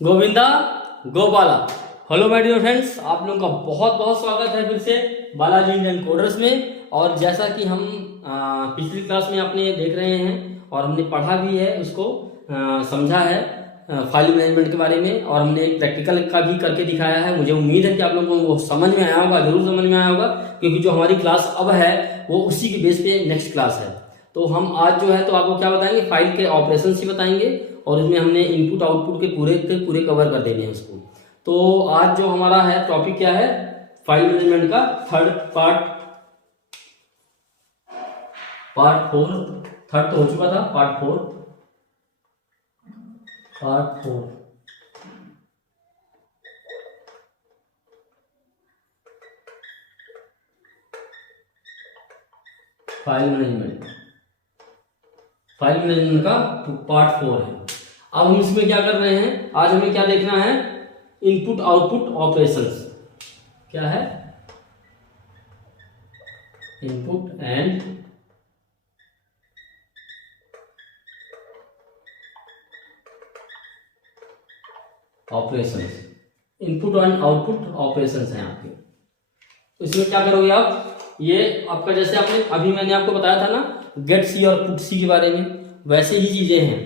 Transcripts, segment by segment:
Govinda Gopala. Hello my dear friends, आप लोगों का बहुत बहुत स्वागत है फिर से बालाजी इंडियन कोडर्स में। और जैसा कि हम पिछली क्लास में आपने देख रहे हैं और हमने पढ़ा भी है, उसको समझा है फाइल मैनेजमेंट के बारे में, और हमने एक प्रैक्टिकल का भी करके दिखाया है। मुझे उम्मीद है कि आप लोगों को वो समझ में आया होगा, जरूर समझ में आया होगा, क्योंकि जो हमारी क्लास अब है वो उसी के बेस पे नेक्स्ट क्लास है। तो हम आज जो है तो आपको क्या बताएंगे, फाइल के ऑपरेशन ही बताएंगे, और उसमें हमने इनपुट आउटपुट के पूरे कवर कर देने हैं उसको। तो आज जो हमारा है टॉपिक क्या है, फाइल मैनेजमेंट का थर्ड पार्ट 4। थर्ड तो हो चुका था, पार्ट 4। फाइल मैनेजमेंट का पार्ट 4 है। अब हम इसमें क्या कर रहे हैं, आज हमें क्या देखना है, इनपुट आउटपुट ऑपरेशंस। क्या है, input and operations. Input and output operations हैं आपके। तो इसमें क्या करोगे आप, ये आपका जैसे आपने अभी मैंने आपको बताया था ना गेट सी और पुट सी के बारे में, वैसे ही चीजें हैं।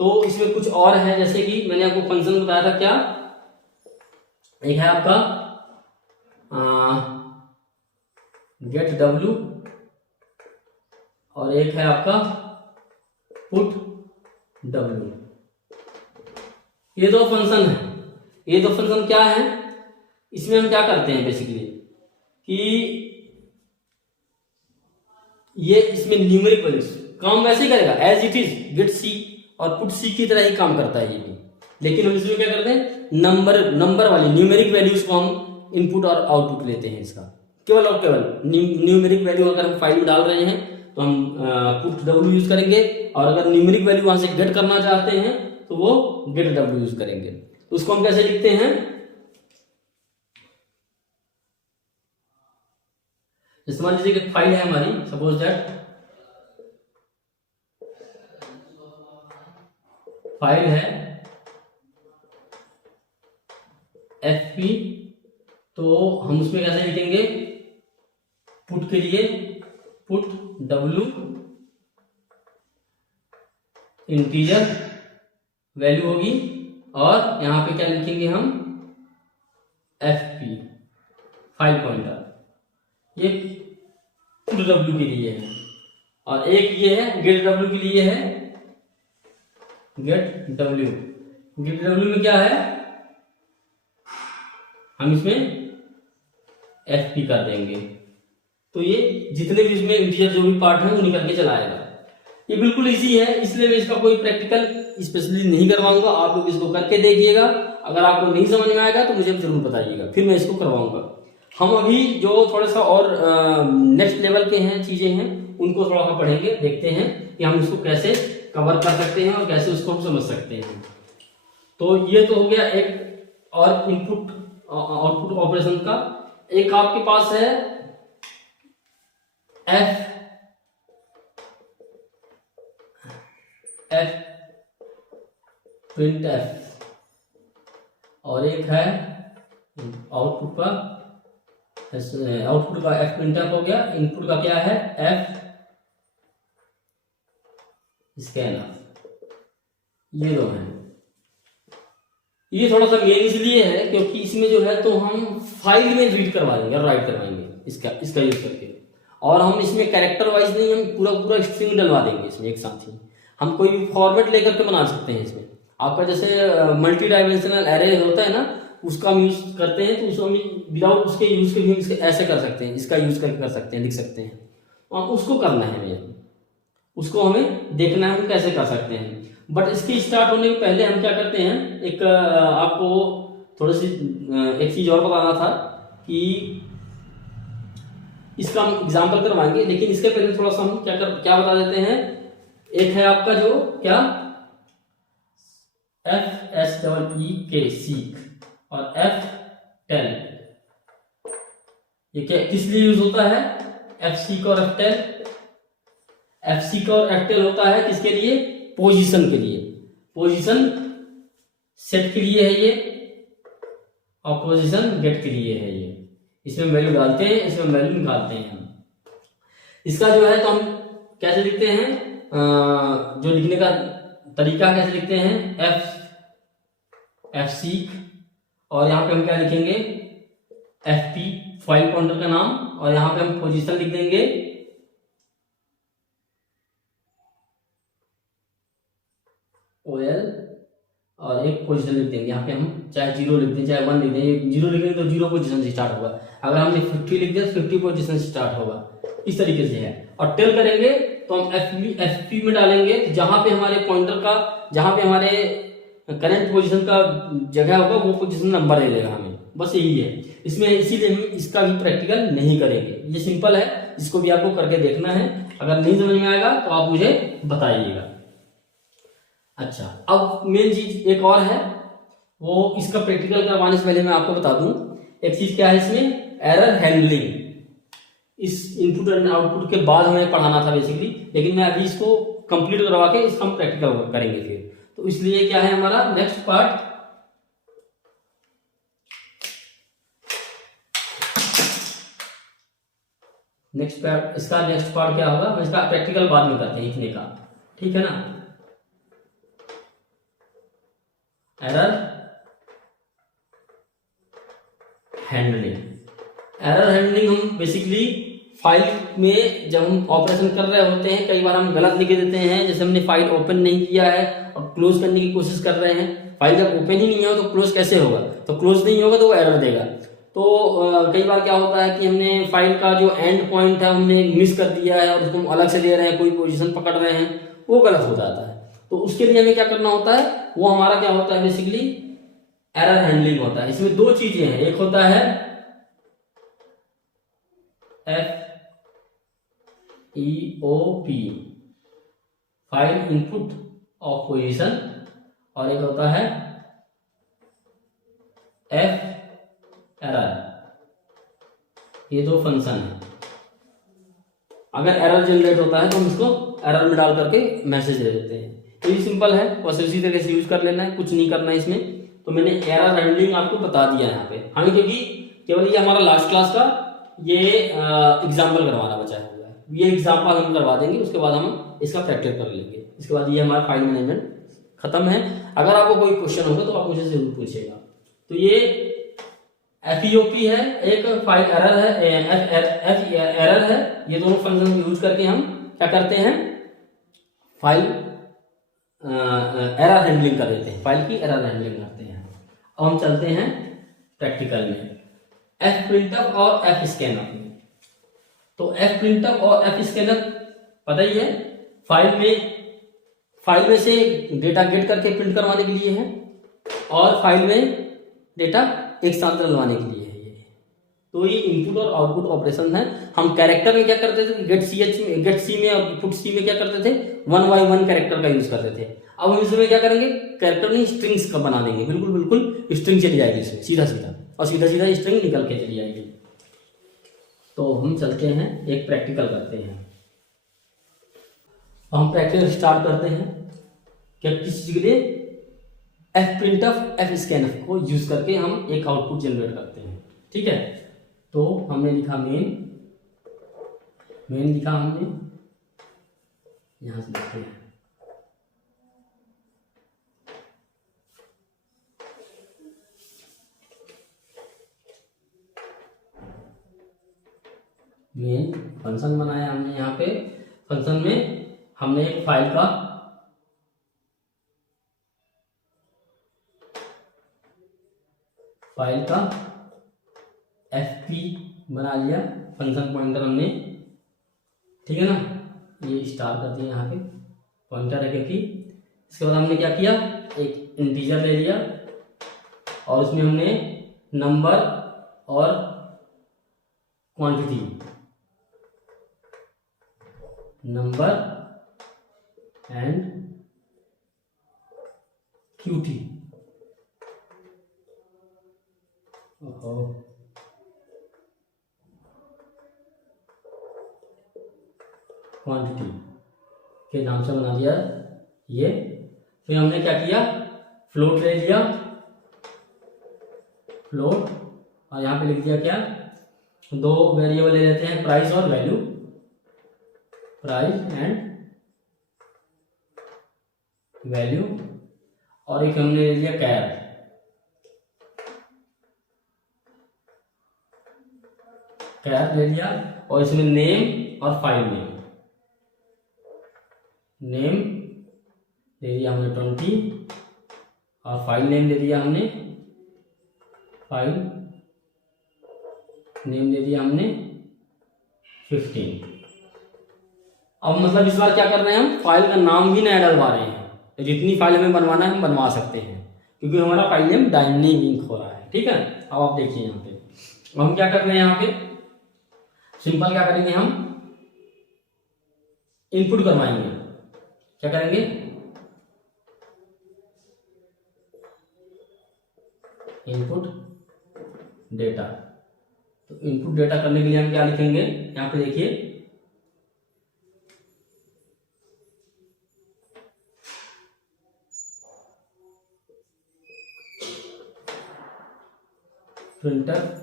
तो इसमें कुछ और है, जैसे कि मैंने आपको फंक्शन बताया था, क्या एक है आपका गेट डब्ल्यू और एक है आपका पुट डब्ल्यू। ये दो फंक्शन है। ये दो फंक्शन क्या है, इसमें हम क्या करते हैं बेसिकली कि ये इसमें न्यूमेरिक वैल्यूज काम वैसे ही करेगा एज इट इज गेट सी और पुट सी की तरह ही काम करता है ये भी, लेकिन हम इसमें क्या करते हैं, नंबर वाली न्यूमेरिक वैल्यूज को हम इनपुट और आउटपुट लेते हैं इसका। केवल और केवल न्यूमेरिक वैल्यू अगर हम फाइल में डाल रहे हैं तो हम पुट डब्ल्यू यूज करेंगे, और अगर न्यूमेरिक वैल्यू वहां से गेट करना चाहते हैं तो वो गेट डब्ल्यू यूज करेंगे। तो उसको हम कैसे लिखते हैं, मान लीजिए कि फाइल है हमारी, सपोज दैट फाइल है एफपी, तो हम उसमें कैसे लिखेंगे, पुट के लिए पुट डब्ल्यू इंटीजर वैल्यू होगी, और यहां पे क्या लिखेंगे हम, एफपी फाइल पॉइंटर। ये पुट डब्ल्यू के लिए है, और एक ये है गेट डब्ल्यू के लिए है, गेट डब्ल्यू में क्या है, हम इसमें एफपी कर देंगे। तो ये जितने भी इसमें इंटीजर जो भी पार्ट है वो निकल के चलाएगा। ये बिल्कुल इजी है, इसलिए मैं इसका कोई प्रैक्टिकल स्पेशली नहीं करवाऊंगा। आप लोग इसको करके देखिएगा, अगर आपको नहीं समझ में आएगा तो मुझे जरूर बताइएगा, फिर मैं इसको करवाऊंगा। हम अभी जो थोड़ा सा और नेक्स्ट लेवल के हैं चीजें हैं, उनको थोड़ा सा पढ़ेंगे, देखते हैं कि हम इसको कैसे कवर कर सकते हैं और कैसे उसको हम समझ सकते हैं। तो ये तो हो गया एक और इनपुट आउटपुट ऑपरेशन का। एक आपके पास है एफ प्रिंट एफ, और एक है आउटपुट का एफ प्रिंट एफ हो गया। इनपुट का क्या है, एफ स्कैनर। ये दो हैं। ये थोड़ा सा मेन इसलिए है क्योंकि इसमें जो है तो हम फाइल में रीड करवा देंगे और राइट करवाएंगे इसका यूज करके, और हम इसमें कैरेक्टर वाइज नहीं, हम पूरा स्ट्रिंग डलवा देंगे इसमें एक साथ ही। हम कोई भी फॉर्मेट लेकर के बना सकते हैं इसमें। आपका जैसे मल्टी डायमेंशनल एरे होता है ना, उसका हम यूज करते हैं, तो उसको हम विदाउट उसके यूज के भी इसके ऐसे कर सकते हैं, इसका यूज करके कर सकते हैं, लिख सकते हैं। और उसको करना है हमें, उसको हमें देखना है हम कैसे कर सकते हैं। बट इसके स्टार्ट होने के पहले हम क्या करते हैं, एक आपको थोड़ी सी एक चीज और बताना था कि इसका हम एग्जाम्पल करवाएंगे, लेकिन इसके पहले थोड़ा सा हम क्या बता देते हैं। एक है आपका जो क्या, FSEEK सीक, और F टेल। ये क्या किस लिए यूज होता है, एफ सीक और एफ टेल। एफ सीक और एफ टेल होता है किसके लिए, पोजीशन के लिए, पोजीशन सेट के लिए है ये और पोजीशन गेट के लिए है ये। इसमें वैल्यू डालते हैं, इसमें वैल्यू निकालते हैं हम। इसका जो है तो हम कैसे लिखते हैं, जो लिखने का तरीका कैसे लिखते हैं, एफ सीक, और यहाँ पे हम क्या लिखेंगे, एफ पी फाइल पॉइंटर का नाम, और यहाँ पे हम पोजीशन लिख देंगे OL, और एक पोजीशन लिख देंगे। यहाँ पे हम चाहे 0 लिख दें चाहे 1 लिख दें, 0 लिखेंगे तो 0 पोजीशन से स्टार्ट होगा, अगर हमने 50 लिख दिया तो 50 पोजीशन से स्टार्ट होगा, इस तरीके से है। और टेल करेंगे तो हम एफपी में डालेंगे, तो जहां पे हमारे पॉइंटर का, जहां पे हमारे करंट पोजीशन का जगह होगा वो पोजीशन नंबर दे देगा हमें, बस यही है इसमें। इसीलिए हम इसका भी प्रैक्टिकल नहीं करेंगे, ये सिंपल है, इसको भी आपको करके देखना है। अगर नहीं समझ में आएगा तो आप मुझे बताइएगा। अच्छा, अब मेन चीज एक और है, वो इसका प्रैक्टिकल करवाने से पहले मैं आपको बता दूं एक चीज क्या है इसमें, एरर हैंडलिंग। इस इनपुट एंड आउटपुट के बाद हमें पढ़ाना था बेसिकली, लेकिन मैं अभी इसको कंप्लीट करवा के इसका हम प्रैक्टिकल करेंगे फिर। तो इसलिए क्या है हमारा नेक्स्ट पार्ट, इसका नेक्स्ट पार्ट क्या होगा, हम इसका प्रैक्टिकल बाद में करते हैं लिखने का, ठीक है ना। एरर हैंडलिंग, एरर हैंडलिंग हम बेसिकली फाइल में जब हम ऑपरेशन कर रहे होते हैं, कई बार हम गलत लिख देते हैं, जैसे हमने फाइल ओपन नहीं किया है और क्लोज करने की कोशिश कर रहे हैं, फाइल जब ओपन ही नहीं हो तो क्लोज कैसे होगा, तो क्लोज नहीं होगा तो वो एरर देगा। तो कई बार क्या होता है कि हमने फाइल का जो एंड पॉइंट है हमने मिस कर दिया है और उसको हम अलग से ले रहे हैं, कोई पोजीशन पकड़ रहे हैं, वो गलत हो जाता है। तो उसके लिए हमें क्या करना होता है, वो हमारा क्या होता है बेसिकली एरर हैंडलिंग होता है। इसमें दो चीजें हैं, एक होता है FEOP file input of position, और एक होता है F एरर। ये दो फंक्शन है, अगर एरर जनरेट होता है तो हम इसको एरर में डाल करके मैसेज दे देते हैं। तो ये सिंपल है, बस इसी तरीके से यूज कर लेना है, कुछ नहीं करना है इसमें। तो मैंने एरर हैंडलिंग आपको बता दिया यहाँ पे हमें, क्योंकि केवल ये हमारा लास्ट क्लास का ये एग्जाम्पल करवाना बचा है, ये एग्जाम्पल हम करवा देंगे, उसके बाद हम इसका प्रैक्टिस कर लेंगे। इसके बाद ये हमारा फाइल मैनेजमेंट खत्म है। अगर आपको कोई क्वेश्चन होगा तो आप मुझे जरूर पूछिएगा। तो ये FEOP है, एक फाइल एरर है, F एरर है। ये दोनों फंक्शन यूज करके हम क्या करते हैं, फाइल एरर हैंडलिंग कर देते हैं, फाइल की एरर हैंडलिंग करते हैं। अब हम चलते हैं प्रैक्टिकल में, एफ प्रिंटफ और एफ स्कैनर। तो एफ प्रिंटफ और एफ स्कैनर पता ही है, फाइल में से डेटा गेट करके प्रिंट करवाने के लिए है, और फाइल में डेटा एक साथ डलवाने के लिए है ये। तो ये इनपुट और आउटपुट ऑपरेशन है। हम कैरेक्टर में क्या करते थे, गेट सी में और पुट सी में क्या करते थे, 1 by 1 कैरेक्टर का यूज करते थे। अब हम इसमें क्या करेंगे, कैरेक्टर नहीं स्ट्रिंग्स का बना देंगे, बिल्कुल स्ट्रिंग चली जाएगी इसमें सीधा सीधा, और सीधा सीधा स्ट्रिंग निकल के चली जाएगी। तो हम चलते हैं एक प्रैक्टिकल करते हैं। हम प्रैक्टिकल स्टार्ट करते हैं क्या, किस चीज के लिए, एफ प्रिंटफ एफ स्कैनफ को यूज करके हम एक आउटपुट जनरेट करते हैं, ठीक है। तो हमने लिखा मेन लिखा हमने, यहां से देखते हैं मेन फंक्शन बनाया हमने। यहाँ पे फंक्शन में हमने एक फाइल का FP बना लिया, फंक्शन पॉइंटर हमने, ठीक है ना। ये स्टार कर दिया यहाँ पे पॉइंटर रखे की। इसके बाद हमने क्या किया, एक इंटीजर ले लिया और उसमें हमने नंबर और quantity, number and QT, quantity के नाम से बना दिया ये। फिर हमने क्या किया, फ्लोट ले लिया, फ्लोट, और यहाँ पे लिख दिया क्या, दो वेरिएबल ले लेते हैं, प्राइस और वैल्यू, प्राइस एंड वैल्यू, और एक हमने ले लिया कैर, कैर ले लिया, और इसमें नेम और फाइल नेम, नेम ले लिया हमने 20 और फाइल नेम ले लिया हमने, फाइल नेम ले लिया हमने 15। अब मतलब इस बार क्या कर रहे हैं, हम फाइल का नाम भी नया डलवा रहे हैं, तो जितनी फाइल हमें बनवाना है हम बनवा सकते हैं, क्योंकि हमारा फाइल नेम डायनेमिक लिंक हो रहा है। ठीक है, अब आप देखिए यहाँ पे हम क्या कर रहे हैं, यहाँ पे सिंपल क्या करेंगे, हम इनपुट करवाएंगे, क्या करेंगे, इनपुट डेटा। तो इनपुट डेटा करने के लिए हम क्या लिखेंगे, यहाँ पे देखिए printer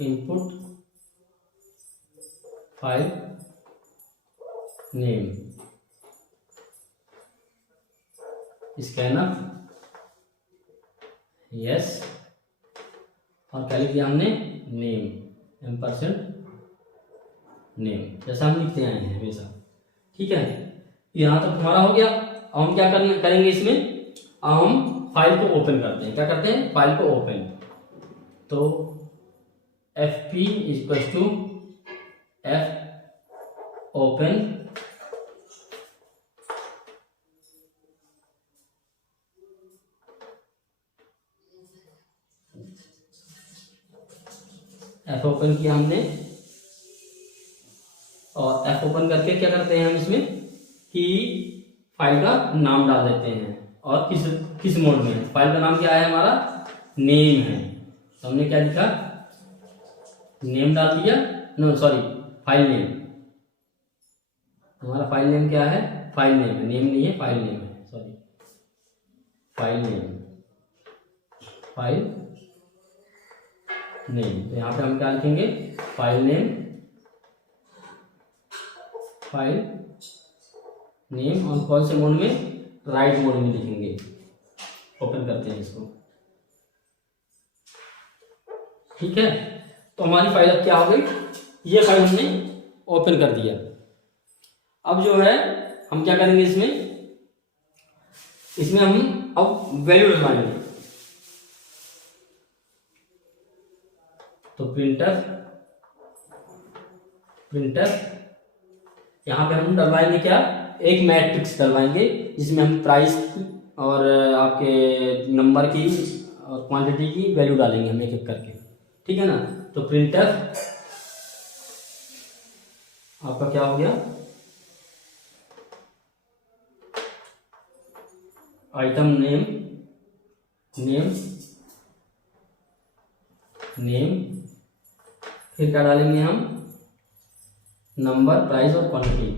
input file name scanner, yes, और क्या लिख दिया हमने, नेम, एम्परसेंड नेम, जैसा हम लिखते आए हैं हमेशा। ठीक है, यहाँ तक हमारा हो गया। अब हम क्या करेंगे इसमें, अब हम फाइल को ओपन करते हैं, क्या करते हैं, फाइल को ओपन। तो fp equal to f open F open किया हमने, और एफ ओपन करके क्या करते हैं हम इसमें कि फाइल का नाम डाल देते हैं, और किस मोड में, फाइल का नाम क्या है हमारा, नेम है, तो हमने क्या लिखा, नेम डाल दिया, नो सॉरी फाइल नेम, हमारा फाइल नेम क्या है, फाइल नेम है, नेम नहीं है, फाइल नेम है, sorry file name, file name. तो यहाँ पे हम क्या लिखेंगे, फाइल नेम, फाइल नेम, और कौन से मोड में, राइट मोड में लिखेंगे। ओपन करते हैं इसको, ठीक है। तो हमारी फाइल अब क्या हो गई, ये फाइल हमने ओपन कर दिया। अब जो है हम क्या करेंगे इसमें हम अब वैल्यू डलवाएंगे। तो प्रिंटर यहाँ पे हम डलवाएंगे क्या, एक मैट्रिक्स डलवाएंगे, जिसमें हम प्राइस और आपके नंबर की और क्वांटिटी की वैल्यू डालेंगे हम एक एक करके, ठीक है ना। तो प्रिंटर आपका क्या हो गया, आइटम नेम फिर क्या डालेंगे हम, नंबर, प्राइस और quantity,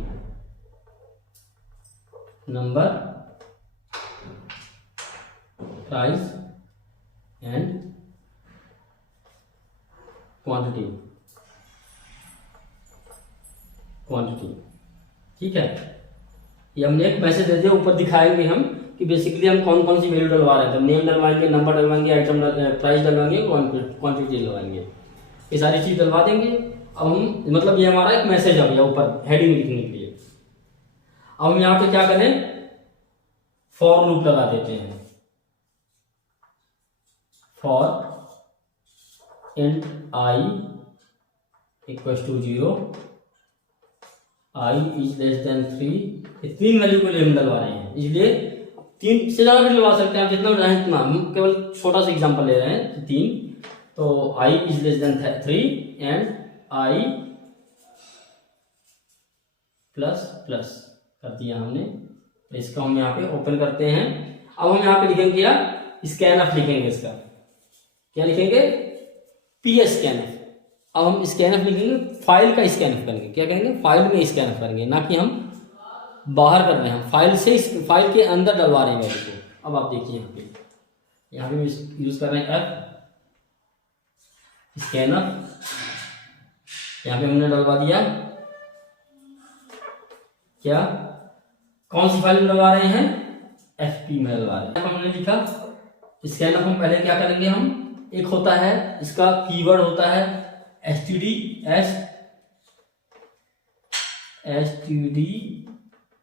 number, price and quantity, ठीक है। ये हमने एक मैसेज दे दिया, ऊपर दिखाएंगे हम कि बेसिकली हम कौन कौन सी वैल्यू डलवा रहे हैं। तो नेम डलवाएंगे, नंबर डलवाएंगे, आइटम प्राइस डलवाएंगे, क्वांटिटी डलवाएंगे, ये सारी चीज डलवा देंगे। अब हम मतलब ये हमारा एक मैसेज आ गया ऊपर हेडिंग लिखने के लिए। अब हम यहाँ पे क्या करें, फॉर लूप लगा देते हैं, for int I equal to 0, I is less than 3। ये तीन वैल्यू को लिए हम डलवा रहे हैं, इसलिए 3 से ज्यादा भी डलवा सकते हैं आप, जितना चाहें उतना। हम केवल छोटा सा एग्जांपल ले रहे हैं, 3। तो I is less than 3 and I plus plus कर दिया हमने। तो इसका हम यहाँ पे ओपन करते हैं। अब हम यहाँ पे लिखेंगे क्या, स्कैनफ लिखेंगे, इसका क्या लिखेंगे, पी स्कैनफ। अब हम स्कैनफ लिखेंगे, फाइल का स्कैनफ करेंगे, क्या करेंगे, फाइल में स्कैनफ करेंगे, ना कि हम बाहर कर रहे हैं, फाइल से फाइल के अंदर डलवा रहे हैं वैल्यू को। अब आप देखिए यहाँ पे यूज कर रहे हैं एफ स्कैनर, यहाँ पे हमने डलवा दिया क्या, कौन सी फाइल में डलवा रहे हैं, एफपी में डलवा रहे हैं। हमने लिखा स्कैनर, हम पहले क्या करेंगे, हम एक होता है इसका कीवर्ड होता है एसटीडी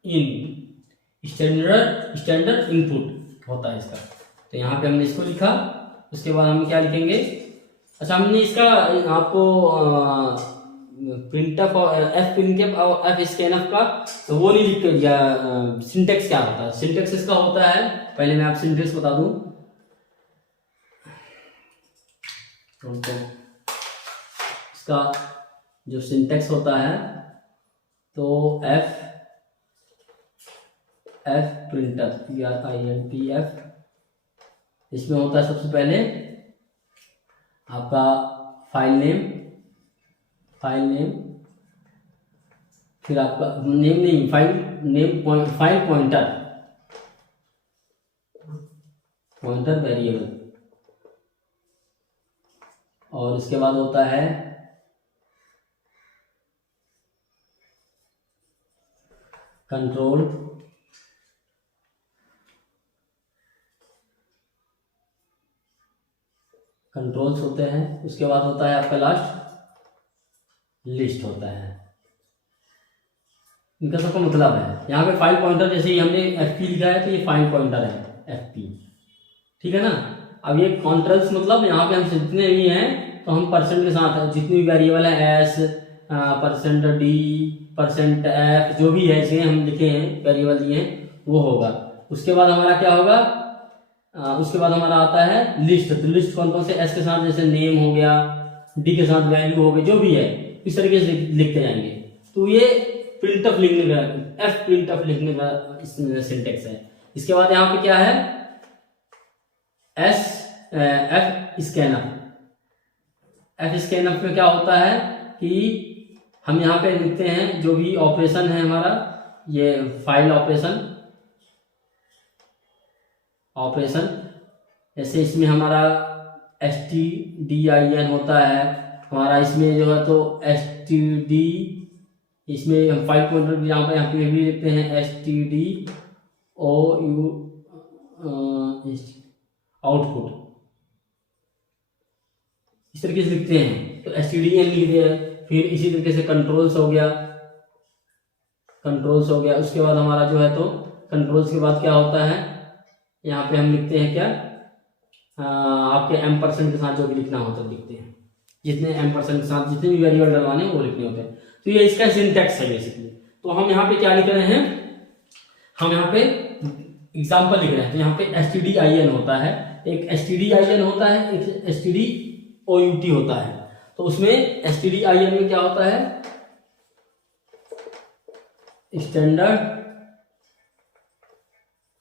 इन स्टैंडर्ड इनपुट होता है इसका। तो यहाँ पे हमने इसको लिखा, उसके बाद हम क्या लिखेंगे, अच्छा हमने इसका आपको प्रिंटफ और एफ प्रिंटफ और एफ स्कैनफ का तो वो नहीं लिख कर दिया। सिंटेक्स क्या होता है, सिंटेक्स इसका होता है, पहले मैं आप सिंटेक्स बता दूं तो इसका जो सिंटेक्स होता है तो एफ प्रिंटफ PRINTF, इसमें होता है सबसे पहले आपका फाइल नेम, फिर आपका नेम नहीं, फाइल पॉइंटर वेरिएबल, और इसके बाद होता है कंट्रोल्स होते हैं, उसके बाद होता है आपका लास्ट लिस्ट होता है। इनका सबका मतलब है, यहाँ पे फाइल पॉइंटर जैसे ही हमने एफपी लिखा है तो ये फाइल पॉइंटर है एफपी, ठीक है ना। अब ये कंट्रोल्स मतलब यहाँ पे हम जितने भी हैं तो हम परसेंट के साथ जितनी भी वेरिएबल है एस %d %f जो भी है इसे हम लिखे हैं वेरिएबल दिए हैं वो होगा। उसके बाद हमारा क्या होगा, उसके बाद हमारा आता है लिस्ट। तो लिस्ट कौन कौन से, एस के साथ जैसे नेम हो गया, डी के साथ वैल्यू हो गई, जो भी है इस तरीके से लिखते जाएंगे। तो ये प्रिंटफ लिखने का, एफ प्रिंटफ लिखने का इसमें सिंटेक्स है। इसके बाद यहाँ पे क्या है, एफ स्कैनफ में क्या होता है कि हम यहाँ पे लिखते हैं जो भी ऑपरेशन है हमारा, ये फाइल ऑपरेशन जैसे इसमें हमारा STDIN होता है हमारा, इसमें जो है तो STD, इसमें हम फाइल पॉइंटर यहाँ पे भी लिखते हैं STD आउटपुट, इस तरीके से लिखते हैं। तो STDN लिख दिया। फिर इसी तरीके से कंट्रोल्स हो गया, उसके बाद हमारा जो है तो कंट्रोल्स के बाद क्या होता है, यहाँ पे हम लिखते हैं क्या, आपके M% के साथ जो भी लिखना होता है लिखते हैं, जितने M% के साथ जितने भी वेरिएबल डलवाने हैं वो लिखने होते हैं। तो ये इसका सिंटैक्स है बेसिकली। तो हम यहाँ पे क्या लिख रहे हैं, हम यहाँ पे एग्जाम्पल लिख रहे हैं। तो यहाँ पे STDIN होता है, एक STDIN होता है, एक STDOUT होता है। तो उसमें STDIN में क्या होता है,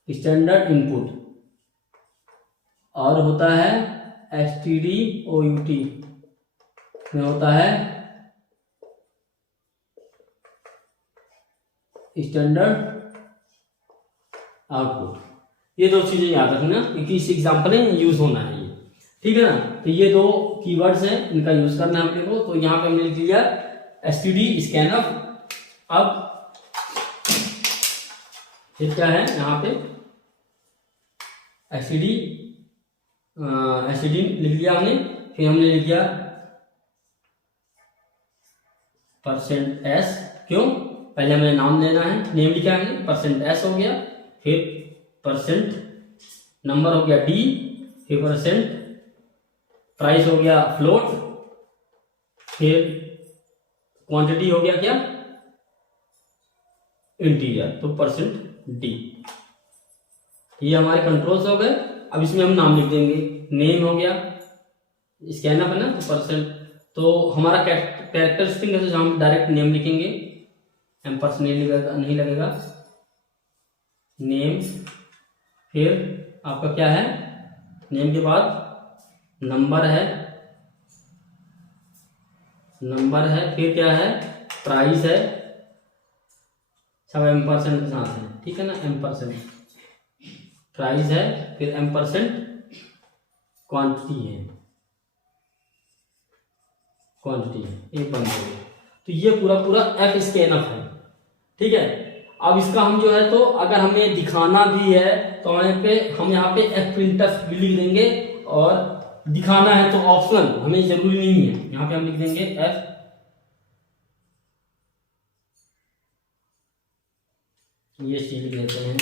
स्टैंडर्ड इनपुट, और होता है STDOUT में होता है स्टैंडर्ड आउटपुट। ये दो चीजें याद रखना क्योंकि इस एग्जाम्पल में यूज होना है ये, ठीक है ना। तो ये दो कीवर्ड्स हैं, इनका यूज करना है अपने को। तो यहाँ पे हमने लिख दिया STD स्कैनफ। अब फिर क्या है यहाँ पे STD लिख दिया हमने। फिर हमने लिख दिया %s, क्यों, पहले हमें नाम लेना है, नेम लिखा हमने, %s हो गया, फिर % नंबर हो गया d, फिर % प्राइस हो गया फ्लोट, फिर क्वांटिटी हो गया क्या, इंटीजर, तो %d। ये हमारे कंट्रोल्स हो गए। अब इसमें हम नाम लिख देंगे, नेम हो गया, स्कैनअप है ना, तो %। तो हमारा कैरेक्टर स्ट्रिंग है तो हम डायरेक्ट नेम लिखेंगे, M% नहीं लगेगा, नेम। फिर आपका क्या है, नेम के बाद नंबर है, फिर क्या है, प्राइस है, सब एम्परसेंट के साथ है, ठीक है ना। एम्परसेंट प्राइस है, फिर एम्परसेंट क्वांटिटी है, ये बंद हो गया। तो ये पूरा पूरा एफ स्कैनअप है, ठीक है। अब इसका हम जो है, तो अगर हमें दिखाना भी है तो हम यहाँ पे एफ प्रिंटफ भी लिख देंगे, और दिखाना है तो ऑप्शनल, हमें जरूरी नहीं है, यहाँ पे हम लिख देंगे एफ ये चीज लिख देते हैं,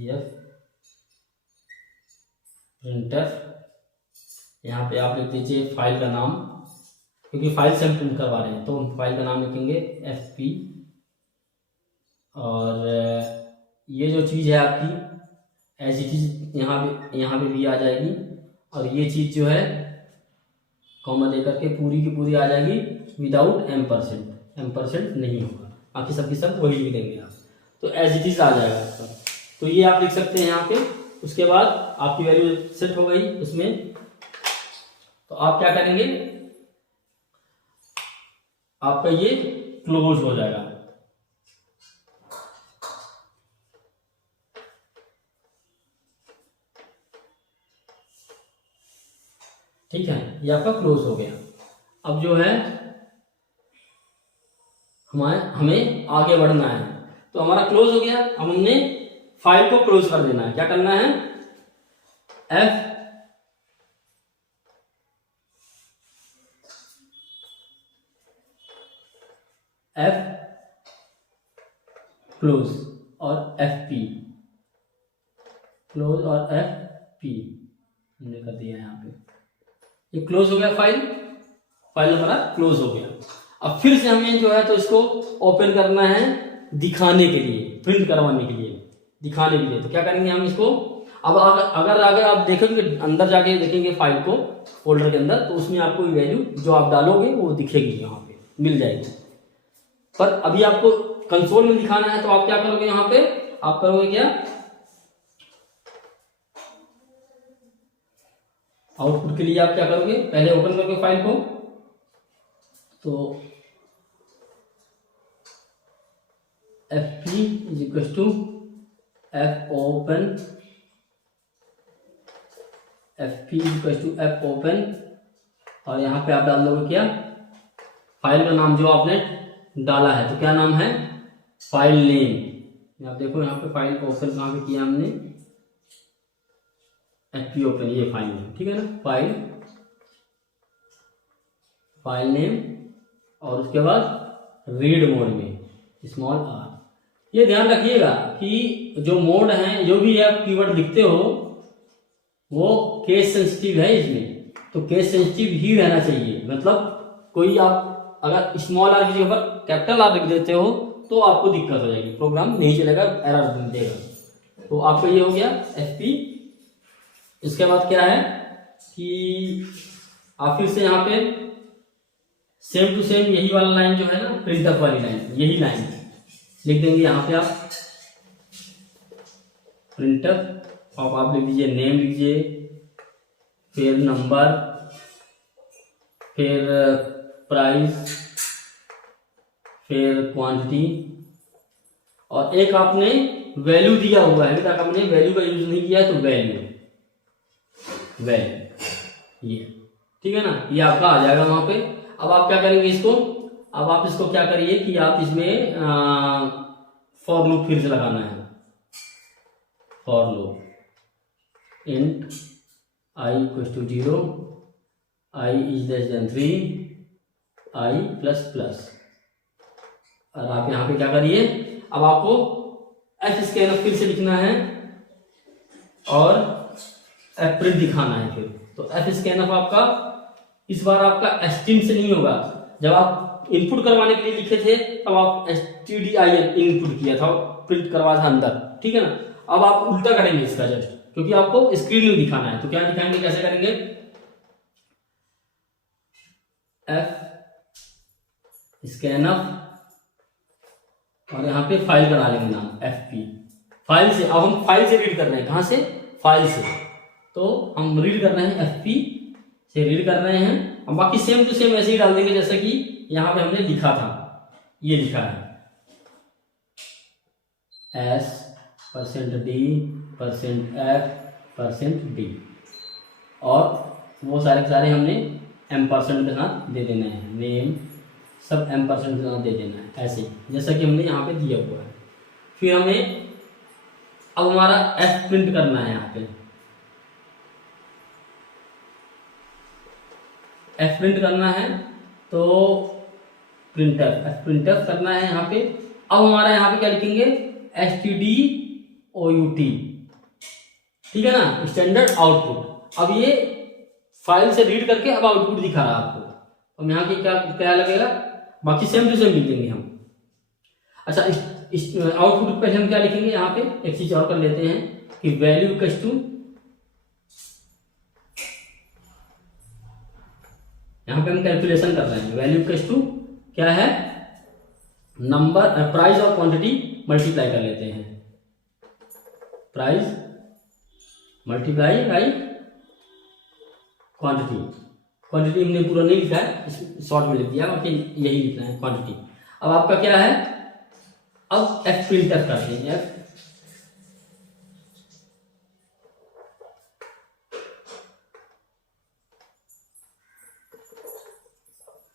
एफ प्रिंटफ। यहाँ पे आप लिख दीजिए फाइल का नाम, क्योंकि फाइल से हम प्रिंट करवा रहे हैं तो हम फाइल का नाम लिखेंगे एफ पी। और ये जो चीज़ है आपकी ऐसी चीज़ यहाँ पे भी आ जाएगी, और ये चीज़ जो है कॉमा देकर के पूरी की पूरी आ जाएगी विदाउट एम्परसेंट नहीं होगा, बाकी सबकी सब वही लिख देंगे आप, तो एज इट इज आ जाएगा आपका। तो ये आप लिख सकते हैं यहाँ पे। उसके बाद आपकी वैल्यू सेट हो गई उसमें, तो आप क्या करेंगे, आपका ये क्लोज हो जाएगा, ठीक है, ये आपका क्लोज हो गया। अब जो है हमें आगे बढ़ना है, तो हमारा क्लोज हो गया। अब हमने फाइल को क्लोज कर देना है। क्या करना है, एफ क्लोज और एफ पी, क्लोज और एफ पी हमने कर दिया यहाँ पे, ये क्लोज हो गया, फाइल हमारा क्लोज हो गया। अब फिर से हमें जो है तो इसको ओपन करना है दिखाने के लिए, प्रिंट करवाने के लिए, दिखाने के लिए। तो क्या करेंगे हम इसको, अब अगर आप देखेंगे अंदर जाके देखेंगे फाइल को फोल्डर के अंदर, तो उसमें आपको वैल्यू जो आप डालोगे वो दिखेगी, यहाँ पे मिल जाएगी। पर अभी आपको कंसोल में दिखाना है, तो आप क्या करोगे, यहाँ पे आप करोगे क्या, आउटपुट के लिए आप क्या करोगे, पहले ओपन करोगे फाइल को, तो F P is equal to F open, F P is equal to F open, और यहाँ पे आप डाल दोगे क्या, फाइल का नाम जो आपने डाला है, तो क्या नाम है, फाइल नेम। आप देखो यहाँ पे फाइल ओपन कहाँ पे किया हमने, एफ पी ओपन, ये फाइल नेम, ठीक है ना, फाइल नेम, और उसके बाद रीड मोड में स्मॉल आर। ये ध्यान रखिएगा कि जो मोड है, जो भी आप कीवर्ड लिखते हो वो केस सेंसिटिव है इसमें, तो केस सेंसिटिव ही रहना चाहिए। मतलब कोई आप अगर स्मॉल आर की जगह पर कैपिटल आर लिख देते हो तो आपको दिक्कत हो जाएगी, प्रोग्राम नहीं चलेगा, एरर देगा। तो आपका ये हो गया एफ पी। इसके बाद क्या है कि आप फिर से यहाँ पे सेम टू सेम यही वाला लाइन जो है ना, प्रिंटफ वाली लाइन, यही लाइन लिख देंगे यहाँ पे आप, प्रिंटफ, और आप लिख दीजिए नेम लीजिए, फिर नंबर, फिर प्राइस, फिर क्वांटिटी, और एक आपने वैल्यू दिया हुआ है, तक आपने वैल्यू का यूज नहीं किया है, तो वैल्यू ये, ठीक है ना, ये आपका आ जाएगा वहां पे। अब आप क्या करेंगे इसको, अब आप इसको क्या करिए कि आप इसमें फॉर लूप फिर से लगाना है, for loop int I equal to 0, I is less than 3, I plus plus, और आप यहाँ पे क्या करिए, अब आपको एफ स्कैनअप फिर से लिखना है और एफ प्रिंट दिखाना है फिर। तो एफ स्कैनअप आपका इस बार आपका एस्टिम से नहीं होगा, जब आप इनपुट करवाने के लिए लिखे थे तब आप stdin इनपुट किया था, प्रिंट करवा था अंदर, ठीक है ना। अब आप उल्टा करेंगे इसका जस्ट, क्योंकि आपको स्क्रीन में दिखाना है। तो क्या दिखाएंगे, कैसे करेंगे, एफ स्कैनअप, और यहाँ पे फाइल का डालेंगे नाम एफ पी, फाइल से। अब हम फाइल से रीड कर रहे हैं, कहाँ से, फाइल से, तो हम रीड कर रहे हैं एफ पी से रीड कर रहे हैं, और बाकी सेम टू सेम ऐसे ही डाल देंगे जैसे कि यहाँ पे हमने लिखा था। ये लिखा है S%D%F%D, और वो सारे के सारे हमने M% के साथ दे देना है, नेम सब M% के साथ दे देना है, ऐसे जैसा कि हमने यहाँ पे दिया हुआ है। फिर हमें अब हमारा F प्रिंट करना है, यहाँ पे F प्रिंट करना है, तो प्रिंटफ करना है यहाँ पे। अब हमारा यहाँ पे क्या लिखेंगे, STDOUT, ठीक है ना, स्टैंडर्ड आउटपुट। अब ये फाइल से रीड करके अब आउटपुट दिखा रहा है आपको। अब यहाँ की क्या क्या लगेगा, बाकी सेम टू सेम लिखेंगे हम। अच्छा, इस आउटपुट पे हम क्या लिखेंगे, यहाँ पे एक चीज और कर लेते हैं कि वैल्यू इक्वल्स टू, यहाँ पे हम कैलकुलेशन कर रहे हैं, वैल्यू इक्वल्स टू क्या है, नंबर प्राइस और क्वांटिटी मल्टीप्लाई कर लेते हैं, price multiply by quantity. Quantity हमने पूरा नहीं लिखा है, शॉर्ट में लिख दिया, और यही लिखना है क्वांटिटी। अब आपका क्या है, अब F प्रिंट करते हैं,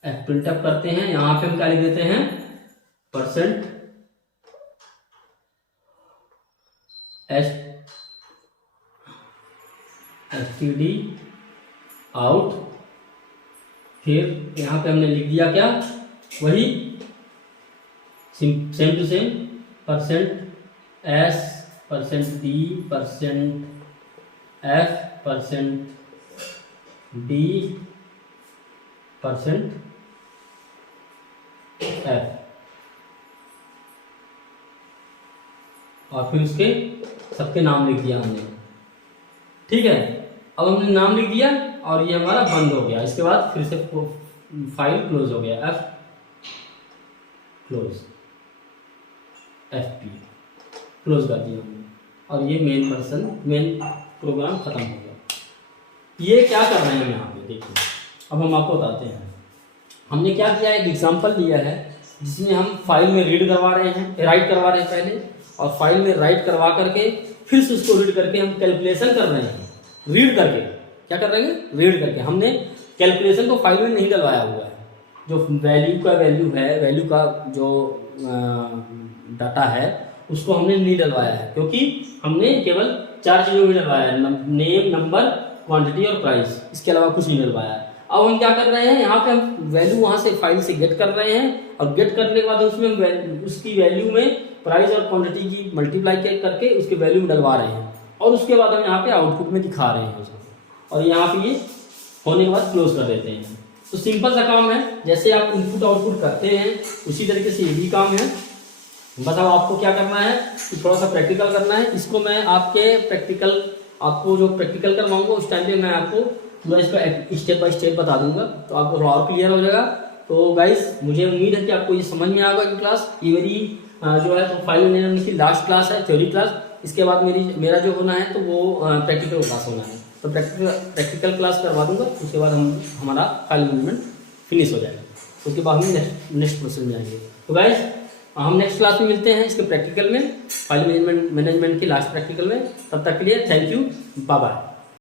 F प्रिंट करते हैं। यहां पे हम क्या लिख देते हैं, %STD आउट, फिर यहां पे हमने लिख दिया क्या, वही same to same %S %D %F %D %F, और फिर उसके सबके नाम लिख दिया हमने, ठीक है। अब हमने नाम लिख दिया और ये हमारा बंद हो गया। इसके बाद फिर से फाइल क्लोज हो गया, F क्लोज, FP क्लोज कर दिया हमने, और ये मेन प्रोग्राम खत्म हो गया। ये क्या कर रहे हैं यहाँ पे देखिए, अब हम आपको बताते हैं। हमने क्या किया, एक एग्जांपल दिया है जिसमें हम फाइल में राइट करवा रहे हैं पहले, और फाइल में राइट करवा करके फिर से उसको रीड करके हम कैलकुलेशन कर रहे हैं। रीड करके क्या कर रहे हैं, रीड करके। हमने कैलकुलेशन को फाइल में नहीं डलवाया हुआ है, जो वैल्यू का जो डाटा है उसको हमने नहीं डलवाया है, क्योंकि हमने केवल 4 चीज़ों में डलवाया है, नेम, नंबर, क्वांटिटी और प्राइस, इसके अलावा कुछ नहीं डलवाया है। अब हम क्या कर रहे हैं, यहाँ पे हम वैल्यू वहाँ से फाइल से गेट कर रहे हैं, और गेट करने के बाद उसमें हम उसकी वैल्यू में प्राइस और क्वांटिटी की मल्टीप्लाई करके उसके वैल्यू में डलवा रहे हैं, और उसके बाद हम यहाँ पे आउटपुट में दिखा रहे हैं उसको, और यहाँ पे ये होने के बाद क्लोज कर देते हैं। तो सिंपल सा काम है, जैसे आप इनपुट आउटपुट करते हैं उसी तरीके से ये भी काम है। बताओ आपको क्या करना है कि थोड़ा सा प्रैक्टिकल करना है। इसको मैं आपको जो प्रैक्टिकल करवाऊंगा उस टाइम पे मैं आपको पूरा इसका स्टेप बाय स्टेप बता दूंगा, तो आपको थोड़ा और क्लियर हो जाएगा। तो गाइस, मुझे उम्मीद है कि आपको ये समझ में आएगा कि क्लास, ये मेरी जो है तो फाइल मैनेजमेंट की लास्ट क्लास है, थ्योरी क्लास। इसके बाद मेरा जो होना है तो वो प्रैक्टिकल क्लास होना है, तो प्रैक्टिकल क्लास करवा दूंगा। उसके बाद हमारा फाइल मैनेजमेंट फिनिश हो जाएगा, उसके बाद हम नेक्स्ट प्रोसेस में जाएंगे। तो गाइस, हम नेक्स्ट क्लास में मिलते हैं इसके प्रैक्टिकल में, फाइल मैनेजमेंट की लास्ट प्रैक्टिकल में। तब तक के लिए थैंक यू, बाय बाय।